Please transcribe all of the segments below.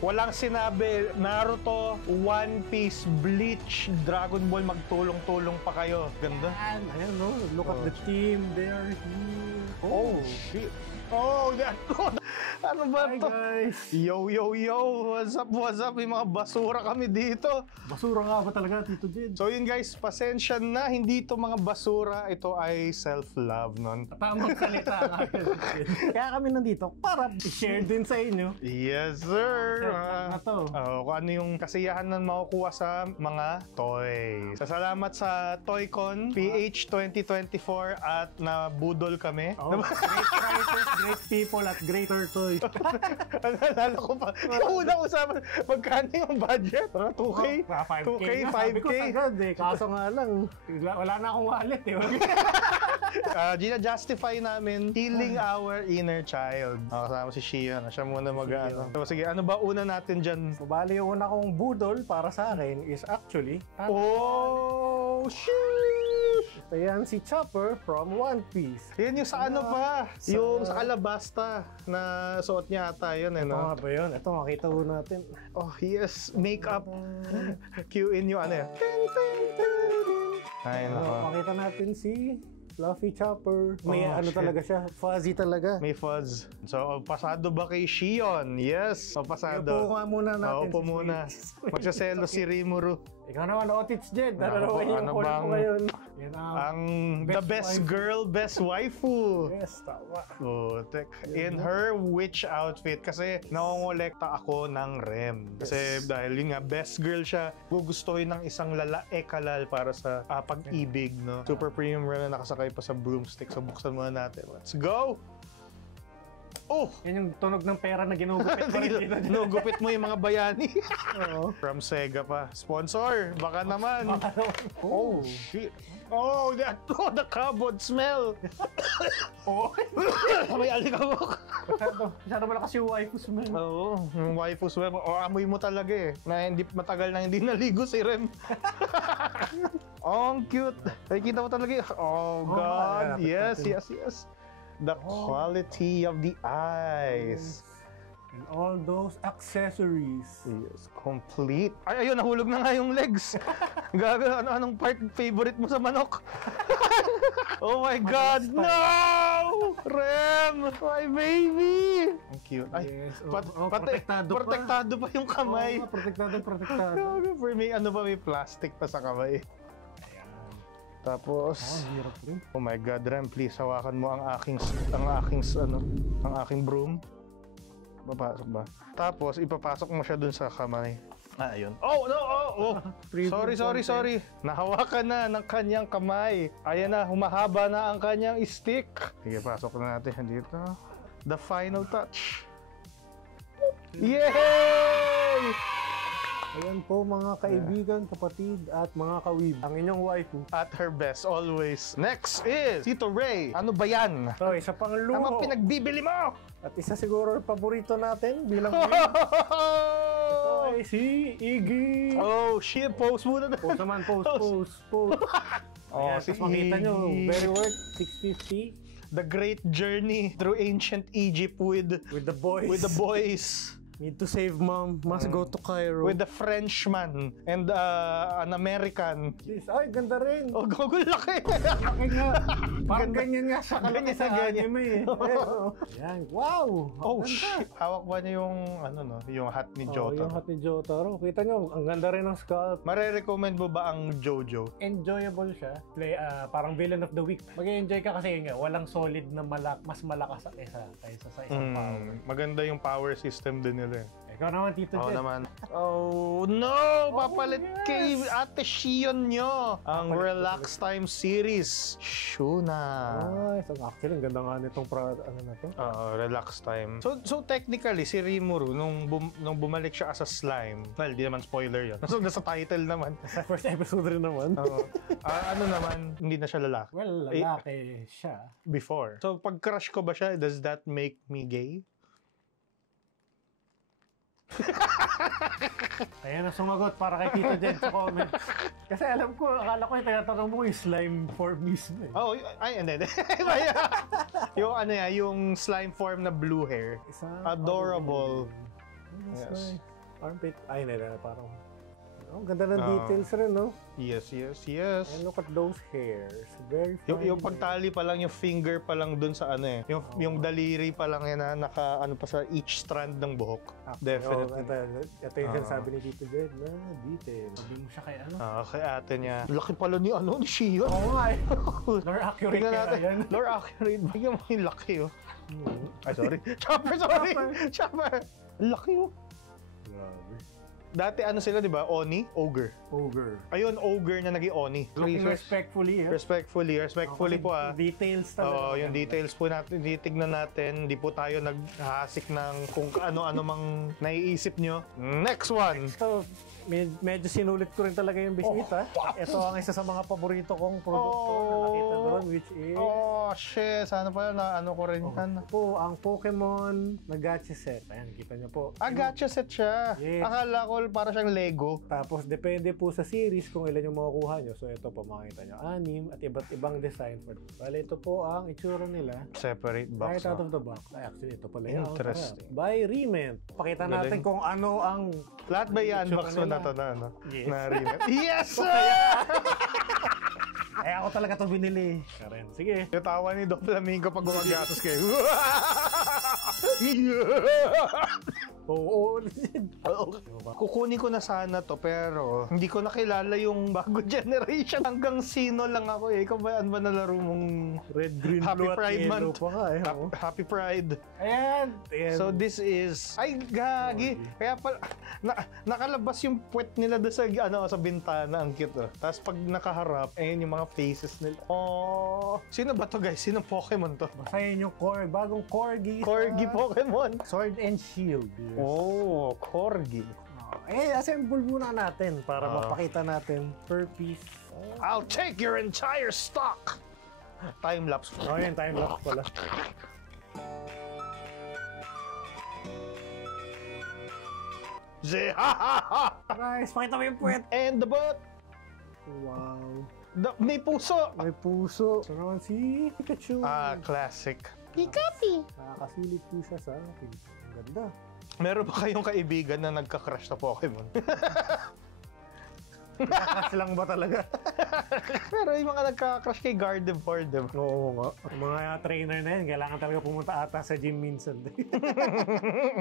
Walang sinabi, Naruto, One Piece, Bleach, Dragon Ball, magtulong-tulong pa kayo. Ganda. Ayan, no? Look at the team. They are here. Oh, shit. Oh, ano ba ito? Hi, guys. Yo, yo, yo. What's up, what's up? May mga basura kami dito. Basura nga ba talaga, Tito Jed? So yun guys, pasensya na. Hindi ito mga basura. Ito ay self-love nun. Tamang salita nga. Kaya kami nandito para i-share din sa inyo. Yes, sir. Na to. Kung ano yung kasiyahan na makukuha sa mga toys. Salamat sa ToyCon PH 2024 at nabudol kami. Oh, great writers, great people at greater toys. Nalala ko pa. Yung unang usapan, magkano yung budget? 2K? 5K 2K, nga. 5K? Sabi ko agad eh. Kaso nga lang, wala na akong wallet eh. Gina-justify namin healing our inner child. Kasama si Shion. Siya muna mag-ano. So, sige, ano ba una natin dyan? Bali, yung una kong budol para sa akin is actually... Oh, shit! Ito yan si Chopper from One Piece. Yan yung sa ano pa? Yung sa Alabasta na suot niya ata yun eh, Ito no? nga ba yun? Ito, makita ko natin. Oh, yes. Makeup. Cue in yung ano yan. Ay, nako. Makita natin si Fluffy Chopper. May Oh, ano shit. talaga siya, fuzzy talaga. May fuzz. So, pasado ba kay Shion? Yes, pasado. Upo nga muna natin. Upo muna. Magsaselo si Rimuru. Ikaw naman, Otits Jed. Ano Ako, naman yung ano call bang- mo ngayon? Yan Ang the best waifu. girl, best waifu. Yes, tawa. Oh, in her witch outfit kasi nangongolekta ako ng rem. Kasi dahil yun nga, best girl siya, gugustuhin ng isang lalae kalal para sa pag-ibig, no? Super premium rem na nakasakay pa sa broomstick. So buksan muna natin. Let's go! Oh! Yan yung tunog ng pera na ginugupit pa rin dito. Nugupit mo yung mga bayani. Oo. From Sega pa. Sponsor, baka naman. Oh, shit. Oh, the cupboard smell. Oo. May alikabok. Masyado malakas yung waifu smell. Oo, yung waifu smell. O, amoy mo talaga eh. Na hindi matagal na hindi naligo si Rem. Oh, ang cute. Nakikita mo talaga. Oh, God. Yes, yes, yes. The quality of the eyes. And all those accessories. Yes, complete. Ay, ayun, nahulog na nga yung legs. Gago, anong part favorite mo sa manok? Oh my God, no! Rem, my baby! Ang cute. Ay, Yes, protektado pa. protektado pa yung kamay. Oo, protektado. Gago, for me, ano pa, may plastic pa sa kamay. Tapos, Hirap rin. oh my God, Rem, please hawakan mo ang aking broom. Papasok ba? Tapos, ipapasok mo siya dun sa kamay. Ayun. Oh, no! Oh! Sorry. Nahawakan na ng kanyang kamay. Ayan na, humahaba na ang kanyang stick. Sige, pasok na natin dito. The final touch. Yay! Ayan po mga kaibigan, kapatid at mga kawib. Ang inyong waifu. At her best, always. Next is Tito Ray. Ano ba yan? So, isa pang luho. Ano pinagbibili mo? At isa siguro ang paborito natin bilang wave. Ito ay si Iggy. Oh, shit. Post muna na. Post naman, post. Oh, Ayan, si tapos makita nyo, Iggy. very worth 650 The great journey through ancient Egypt with with the boys. Need to save mom. Must go to Cairo. With the Frenchman and an American. Jeez, ay, ganda rin. Oh, gagol laki. Laki nga. Parang Ganda. ganyan nga siya kalaki Ganyan sa na ganyan. anime eh. Ayan, wow! Oh, Ganda. shit. Hawak ba niya yung, yung hat ni Oh, Jotaro? yung hat ni Jotaro. Kita nyo, ang ganda rin ng sculpt. Mare-recommend mo ba ang Jojo? Enjoyable siya. Parang villain of the week. Mag-enjoy ka kasi nga, walang solid na mas malakas sa isa kaysa sa isang power. Maganda yung power system din nila. Ikaw naman, Tito Oo Jet. naman. Oh, no! Papalit yes. kay Ate Shion nyo. Ang Relax Time series. Shuna. Ay, so actually, ang ganda nga nitong ano na to. Relax Time. So technically, si Rimuru, nung bumalik siya as a slime, well, di naman spoiler yun. So, nasa title naman. Sa first episode rin naman. Ano naman, hindi na siya lalaki. Well, lalaki siya. Before. So, pag crush ko ba siya, does that make me gay? Ayan na sumagot para kay Tito Jen sa comment. Kasi alam ko, akala ko yung tinatanong mo yung slime form mismo eh. Oh, ay, hindi. Yung yung slime form na blue hair. Adorable. That's Yes. right. Armpit. Ay, parang... Ang ganda ng details rin, no? Yes, yes, yes. And look at those hairs. Very fine. Yung pagtali pa lang, yung finger pa lang dun sa ano eh. Yung daliri pa lang yan na naka ano pa sa each strand ng buhok. Definitely. Ito yung sinasabi ni Tito Jed na detail. Sabi mo siya kay ano? Kay ate niya. Laki pala ni Shia. Oo nga eh. Lore accurate ka yan. Lore accurate. Bigyan mo yung laki oh. Ay, sorry. Chopper, sorry. Chopper. Laki oh. Grabe. Dati ano sila, di ba? Oni? Ogre. Ayun, ogre na naging Oni. Looking respectfully, eh? Respectfully po ah. Details talaga. Oo, yung details po natin, titignan natin. Hindi po tayo naghahasik ng kung ano-ano mang naiisip nyo. Next one! So, medyo sinulit ko rin talaga yung bisita. Ito ang isa sa mga paborito kong produkto na nakita doon, which is... Oh, shit! Sana pala na ano ko rin yan. Po, ang Pokemon na gacha set. Ayan, kita nyo po. Gacha set siya. Yes. Akala ko para siyang Lego. Tapos, depende po sa series kung ilan yung makukuha nyo. So, ito po, makikita nyo. 6 at iba't ibang design. Bale, ito po ang itsura nila. Separate box. Right out of the box. Ay, actually, ito pala yung Interesting. By Rement. Pakita natin kung ano ang... Lahat ba i-unbox mo na ito na ano? Yes. Na remake? Yes! Ay, ako talaga ito binili. Karen, sige. Yung tawa ni Doc Flamingo pag gumagastos kayo. Oo. Kukunin ko na sana to pero hindi ko nakilala yung bago generation. Hanggang sino lang ako eh. Ikaw ba, ano ba nalaro mong Red, green, Happy blue, Pride at yellow Month? pa nga eh. Happy Pride. Ayan. So this is... Ay, gagi. Kaya pala, nakalabas yung puwet nila doon sa, sa bintana. Ang cute oh. Tapos pag nakaharap, ayun yung mga faces nila. Oh, sino ba to guys? Sino Pokemon to? Basta yun yung bagong Corgi. Corgi Pokemon. Sword and Shield. Yes. Oh, Corgi. Assemble muna natin para mapakita natin per piece. I'll take your entire stock. Time-lapse. Yan, time-lapse pala. Guys, pakita mo yung puwet. And the butt. Wow. May puso. May puso. So naman si Pikachu. Classic. Pikachu. Nakakasilip po siya sa akin. Ang ganda. Meron ba kayong kaibigan na nagka-crush sa Pokemon? Nagka-crush lang ba talaga? Pero yung mga nagka-crush kay Gardevoir, diba? Oo nga. Mga trainer na yan, kailangan talaga pumunta ata sa gym minsan.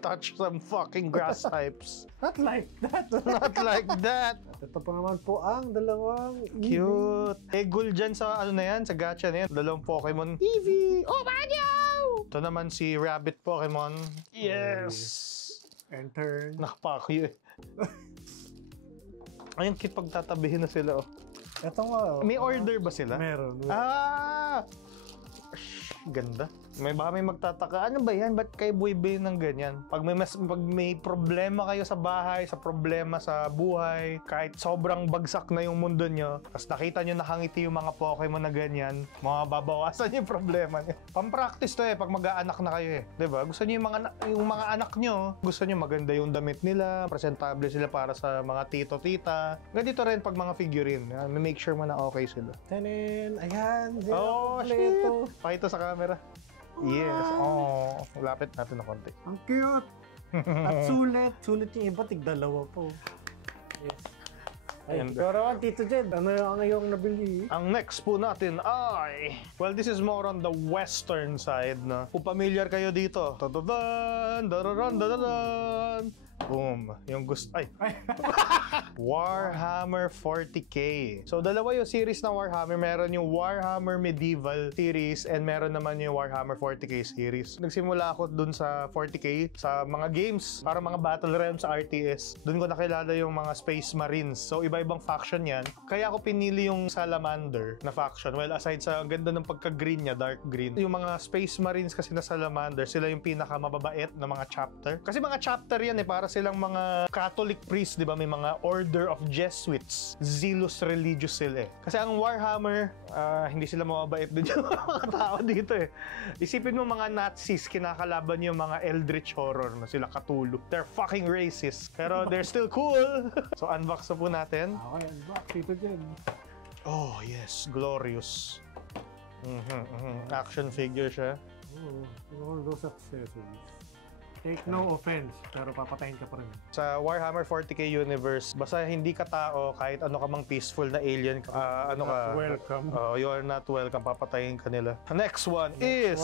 Touch some fucking grass types. Not like that. Not like that. Ito pa naman po ang dalawang Cute. Egul dyan sa ano na yan, sa gacha na yan. Dalawang Pokemon. Eevee! Oh, Banyo! Ito naman si Rabbit Pokemon. Yes! Enter. Nakapakyo eh. Ayun, cute pagtatabihin na sila oh. Ito nga. May order ba sila? Meron. Ganda. Baka may magtataka, ano ba yan? Ba't kayo buibay ng ganyan? Pag may problema kayo sa bahay, sa problema sa buhay, kahit sobrang bagsak na yung mundo nyo, tapos nakita nyo nakangiti yung mga Pokemon na ganyan, mababawasan yung problema nyo. Pampractice to eh, pag mag-aanak na kayo eh. Diba? Gusto nyo yung mga anak nyo, gusto nyo maganda yung damit nila, presentable sila para sa mga tito-tita. Ganito rin pag mga figurine. Make sure mo na okay sila. Tanin! Ayan! Oh, shit! Pakita sa camera. Yes. Oh, lapit natin na konti. Ang cute! At sulit. Sulit yung iba, tig-dalawa po. Yes. Ay, pero Tito Jed, ano yung iyong nabili? Ang next po natin ay... Well, this is more on the western side na. Kung familiar kayo dito. Tadadan! Dararan! Dadadan! Boom. Yung gusto... Ay! Warhammer 40k. So, dalawa yung series na Warhammer. Meron yung Warhammer Medieval series and meron naman yung Warhammer 40k series. Nagsimula ako dun sa 40k sa mga games, para mga Battle Realms sa RTS. Dun ko nakilala yung mga Space Marines. So, iba-ibang faction yan. Kaya ako pinili yung Salamander na faction. Well, aside sa ang ganda ng pagka-green niya, dark green. Yung mga Space Marines kasi na Salamander, sila yung pinaka-mababait na mga chapter. Kasi mga chapter yan eh, para silang mga Catholic priest, di ba? May mga Order of Jesuits. Zealous religious sila eh. Kasi ang Warhammer, hindi sila mababait din yung mga tao dito eh. Isipin mo mga Nazis, kinakalaban yung mga Eldritch Horror na sila Cthulhu. They're fucking racist. Pero they're still cool. So unbox na po natin. Okay, unbox. Tito Jed. Oh yes, glorious. Action figure siya. Oh, all those accessories. Take no offense, pero papatayin ka pa rin. Sa Warhammer 40k universe, basta hindi ka tao, kahit ano ka mang peaceful na alien, ano ka, Not welcome. you're not welcome, papatayin ka nila. Next one is...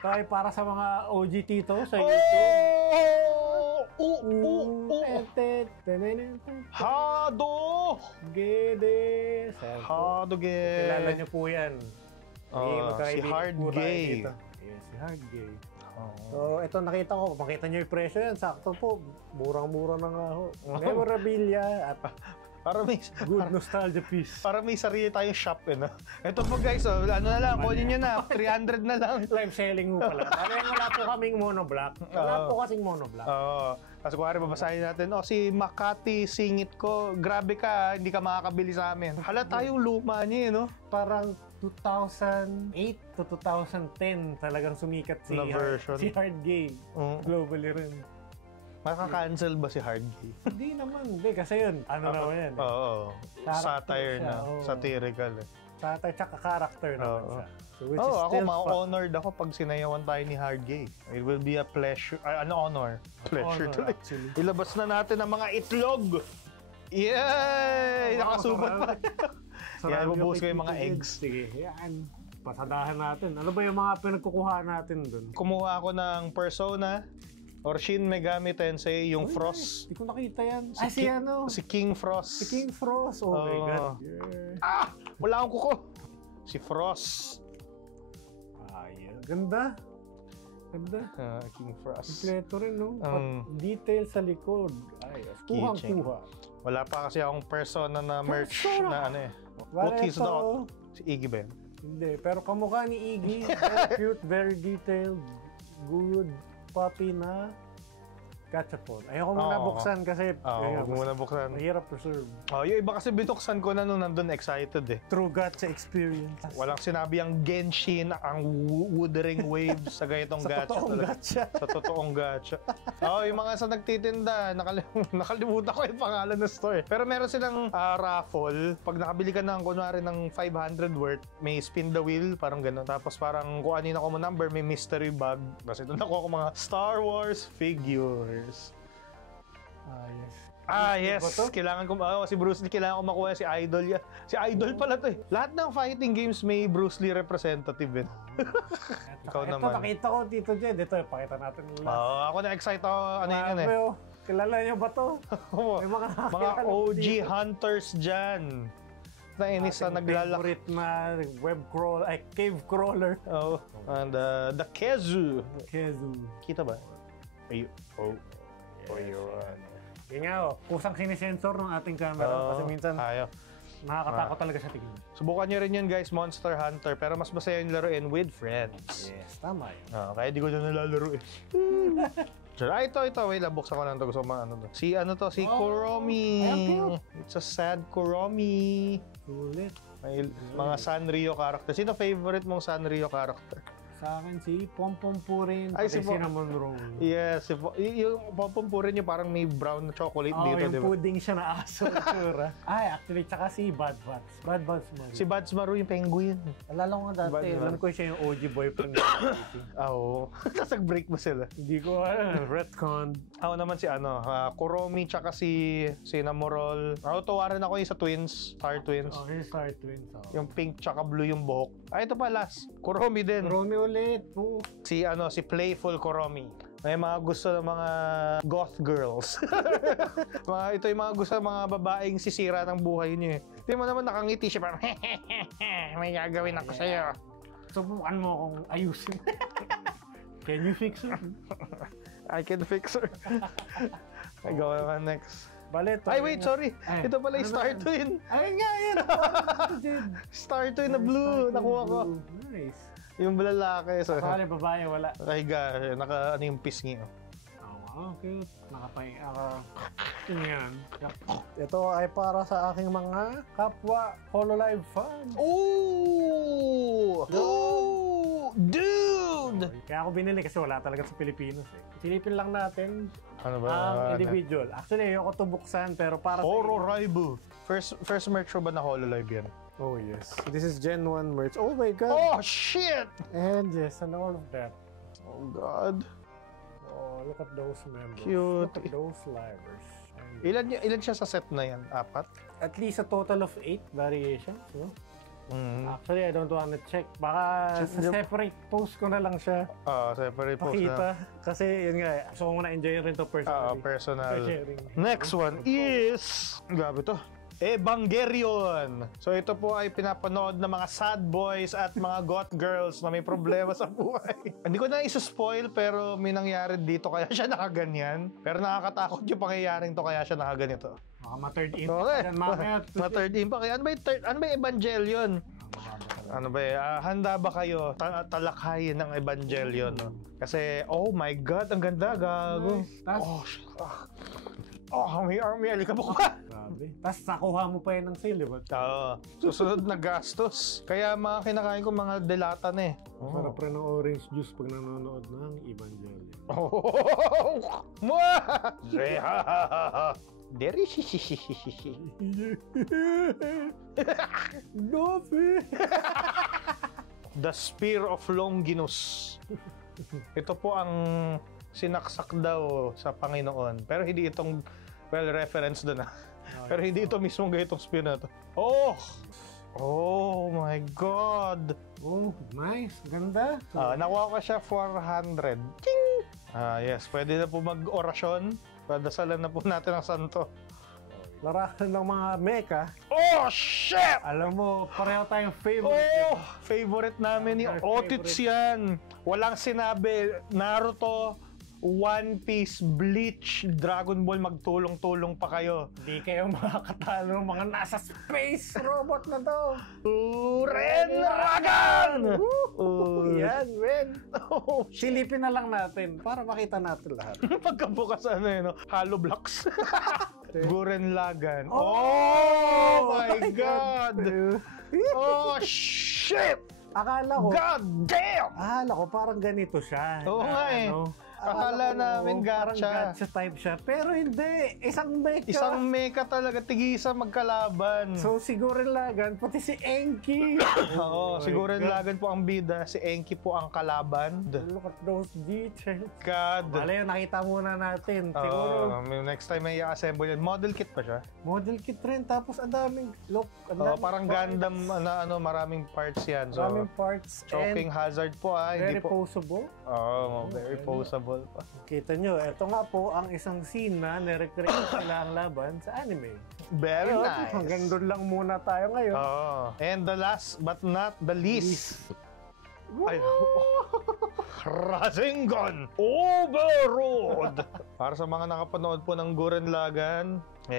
Ito ay para sa mga OG tito sa YouTube. Hado! Gede! Hado gay! Kilala niyo po yan. Si Hard Gay. Yes, si Hard Gay. So, ito nakita ko. Makita niyo yung presyo yan. Sakto po. Murang-mura na nga ho. Memorabilia at para may good nostalgia piece. Para may sarili tayong shop no? Ito po guys, ano na lang, kunin nyo na, 300 na lang. Live selling mo pala. Wala po kaming monoblock. Wala po kasing monoblock. Oo. Kasi kung babasahin natin, si Makati singit ko, grabe ka, hindi ka makakabili sa amin. Halata yung luma niya, no? Parang 2008 to 2010 talagang sumikat si Hard Gay. Globally rin. Makaka-cancel ba si Hard Gay? Hindi naman. Hindi, kasi yun. Ano naman yan? Oo. Satire na. Satirical. Satire tsaka character naman siya. So, ako, ma-honored ako pag sinayawan tayo ni Hard Gay. It will be a pleasure. Honor. Pleasure to ilabas na natin ang mga itlog. Yay! Nakasubat pa. Yan, mabuhos ko yung mga eggs. Sige, yan. Pasadahan natin. Ano ba yung mga pinagkukuha natin dun? Kumuha ako ng Persona or Shin Megami Tensei, yung Frost. Hindi ko nakita yan. Si King Frost. Si King Frost. Oh my God. Yeah. Wala akong kuko. Si Frost. Yeah. Ganda. King Frost. Kompleto rin, no? Detail sa likod. Kuhang-kuha. Wala pa kasi akong Persona na merch na ano eh. What is that? Si Iggy ba yan? Hindi, pero kamukha ni Iggy. Very cute, very detailed. Good puppy na gachapon. Ayoko muna buksan kasi mahirap preserve. Yung iba kasi binuksan ko na nung nandun excited eh. True gacha experience. Walang sinabi ang Genshin, ang Wuthering Waves sa ganitong gacha. Sa totoong gacha. Yung mga sa nagtitinda, nakalimutan ko yung pangalan ng store. Pero meron silang raffle. Pag nakabili ka ng kunwari ng 500 worth, may spin the wheel, parang gano'n. Tapos parang kung anino ko mo number, may mystery bag. Tapos ito nakuha ko mga Star Wars figures. Yes. Kailangan ko, si Bruce Lee, kailangan ko makuha si Idol. Si Idol pala to eh. Lahat ng fighting games may Bruce Lee representative eh. Ikaw naman. Ito nakita ko, Tito Jed. Ito, pakita natin last. Ako na-excite ako. Ano yun eh. Kilala niyo ba to? May mga OG hunters dyan. Na inis na naglalak. Favorite na cave crawler. And the Kezu. Kita ba? Yun. Yun nga kusang sinisensor ng ating camera kasi minsan nakakatakot talaga sa tingin. Subukan nyo rin yun guys, Monster Hunter, pero mas masaya yung laruin with friends. Yes, tama yun. Kaya di ko na nalalaro eh. Ito, wait lang, buksan ko lang ito. Gusto ko si Kuromi. It's a sad Kuromi. Sulit. May mga Sanrio character. Sino favorite mong Sanrio character? Sa akin si Pompom Purin, si Cinnamon Roll. Yes, yung Pompom Purin yung parang may brown na chocolate dito, di ba? Yung pudding siya na aso. Actually, tsaka si Bad Bats. Bad Bats Maru. Si Bads Maru yung penguin. Alala ko nga dati, alam ko siya yung OG boyfriend niya. Tapos nag-break mo sila. Hindi ko retcon. Ako naman si Kuromi tsaka si Cinnamon Roll. Tawaran ako yung sa Twins, Star Twins. Yung Star Twins. Yung pink tsaka blue yung buhok. Ito pa last. Kuromi din. Kuromi ulit. Si Playful Kuromi. May mga gusto ng mga goth girls. Ito yung mga gusto ng mga babaeng sisira ng buhay niyo eh. Hindi mo naman nakangiti siya parang may gagawin ako sa'yo. Subukan mo kung ayusin. Can you fix her? I can fix her. Go naman next. Wait, sorry. Ito pala yung Star Twin. Ayun nga, yun. Star Twin na blue. Nakuha ko. Nice. Yung lalaki. Akala babae, wala. Nakahiga. Yung pisngi. Cute. Yan. Ito ay para sa aking mga kapwa Hololive fans. Dude! Kaya ako binili kasi wala talaga sa Pilipinas eh. Silipin lang natin ang individual. Actually, ayoko to buksan pero para sa Hororibu. First merch ba na Hololive yan? Oh yes. This is Gen 1 merch. Oh my God! Oh shit! And yes, and all of that. Oh, God. Oh, look at those members. Cute. Look at those livers. Ilan siya sa set na yan? 4? At least a total of 8 variations, no? Mm. Actually, I don't wanna check. Baka sa separate post ko na lang siya Separate post pakita. na. Kasi yun nga, so ko na-enjoy rin to personally. Personal. Sharing. Next one is... Grabe to. Evangelion. So ito po ay pinapanood ng mga sad boys at mga goth girls na may problema sa buhay. Hindi ko na isa-spoil pero may nangyari dito kaya siya nakaganyan. Pero nakakatakot yung pangyayaring to kaya siya nakaganito. Baka ma-third impact Okay. yan mamaya. Ma-third impact. Ano ba yung Evangelion? Ano ba handa ba kayo talakhayin ng Evangelion? No? Kasi, oh my God, ang ganda, gago. Oh, shit. May alikabok ka. Grabe. Tapos nakuha mo pa yan ng sale, diba? Susunod na gastos. Kaya mga kinakain ko mga delata na eh. Sarap rin ng orange juice pag nanonood ng Evangelion. Deri The Spear of Longinus. Ito po ang sinaksak daw sa Panginoon. Pero hindi itong, reference doon Pero hindi ito mismo itong spear na to. Oh my God! Oh, nice. Ganda. Nakuha ko siya 400. Ching! Yes, pwede na po mag-orasyon. Padasalan na po natin ang santo. Larangan ng mga mecha. Oh, shit! Alam mo, pareho tayong favorite. Favorite namin ni Otits yan. Walang sinabi. Naruto, One Piece, Bleach, Dragon Ball, magtulong-tulong pa kayo. Hindi kayo makakatalo ng mga nasa space robot na to. Ren Ragan! Yan, Ren. Silipin na lang natin para makita natin lahat. Pagkabukas Hollow Blocks. Gurren Lagann. Oh my God! Oh, shit! Akala ko. God damn! Akala ko parang ganito siya. Oo nga eh. Akala namin parang gacha. gacha type siya. Pero hindi. Isang mecha. Isang mecha talaga. Tig-isa magkalaban. So, siguro Lagan, pati si Enki. Siguro Lagan po ang bida. Si Enki po ang kalaban. Look at those details. God. Wala yun, nakita muna natin. Siguro. Next time may i-assemble yan. Model kit pa siya? Model kit rin. Tapos ang daming look. Parang parts. Gundam, maraming parts yan. So, maraming parts. Choking hazard po. Very posable. Very posable pa. Kita nyo, ito nga po ang isang scene na nirecreate nila ang laban sa anime. Very nice. Hanggang doon lang muna tayo ngayon. And the last but not the least. Rasengan Overlord! Para sa mga nakapanood po ng Gurren Lagann,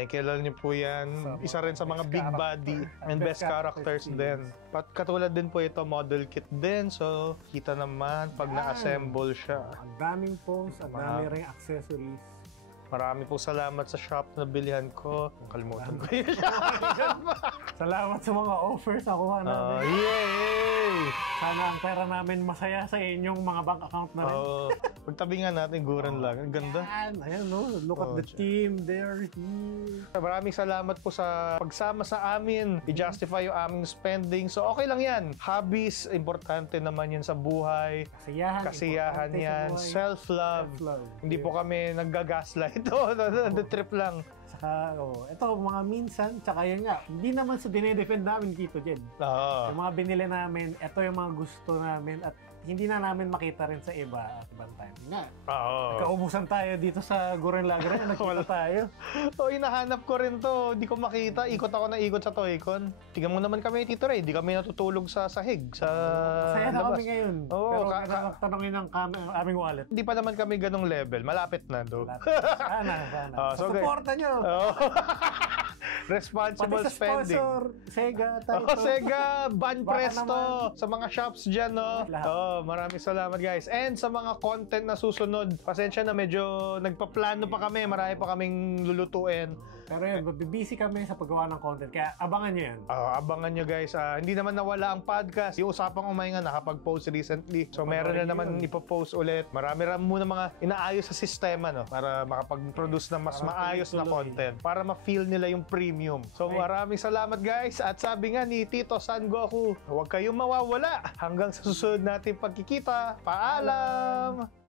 kilala niyo po yan. Isa rin sa mga big body and best characters din. Katulad din po ito, model kit din. So, kita naman pag na-assemble siya. Ang daming posts, ang dami ring accessories. Marami po salamat sa shop na bilihan ko. Kalimutan ko yun. Salamat sa mga offers nakuha namin. Yay! Sana ang pera namin masaya sa inyong mga bank account na rin. Pagtabi nga natin, Gurren Lagann. Ganda. Ayan, look at the team. They're here. Maraming salamat po sa pagsama sa amin. I-justify yung aming spending. So, okay lang yan. Hobbies, importante naman yan sa buhay. Kasiyahan yan. Self-love. Hindi po kami naggagaslight. The trip lang. Saka, ito, mga minsan, tsaka yan nga, hindi naman sa dinedefend namin dito, Jed. Yung mga binili namin, ito yung mga gusto namin at hindi na namin makita rin sa iba at ibang time. Kaubusan tayo dito sa Gurren Lagann. Nakita tayo. Hinahanap ko rin to. Hindi ko makita. Ikot ako na ikot sa Toycon. Tingnan mo naman kami, Tito Ray. Hindi kami natutulog sa sahig. Masaya na kami ngayon. Pero tanongin ng aming wallet. Hindi pa naman kami ganong level. Malapit na do. Sana. Supportan nyo. Responsible spending. Sponsor, Sega, tayo. Sega, Banpresto, sa mga shops dyan, maraming salamat guys. And sa mga content na susunod, pasensya na medyo nagpaplano pa kami, marami pa kaming lulutuin. Pero yun, busy kami sa paggawa ng content, kaya abangan nyo yan. Abangan nyo guys. Hindi naman nawala ang podcast. Yung Usapang Umahinga nakapag-post recently. So meron na naman ipopost ulit. Marami muna mga inaayos sa sistema para makapag-produce ng mas maayos na content. Para ma-feel nila yung premium. So maraming salamat guys, at sabi nga ni Tito San Goku, huwag kayong mawawala hanggang sa susunod natin pagkikita. Paalam!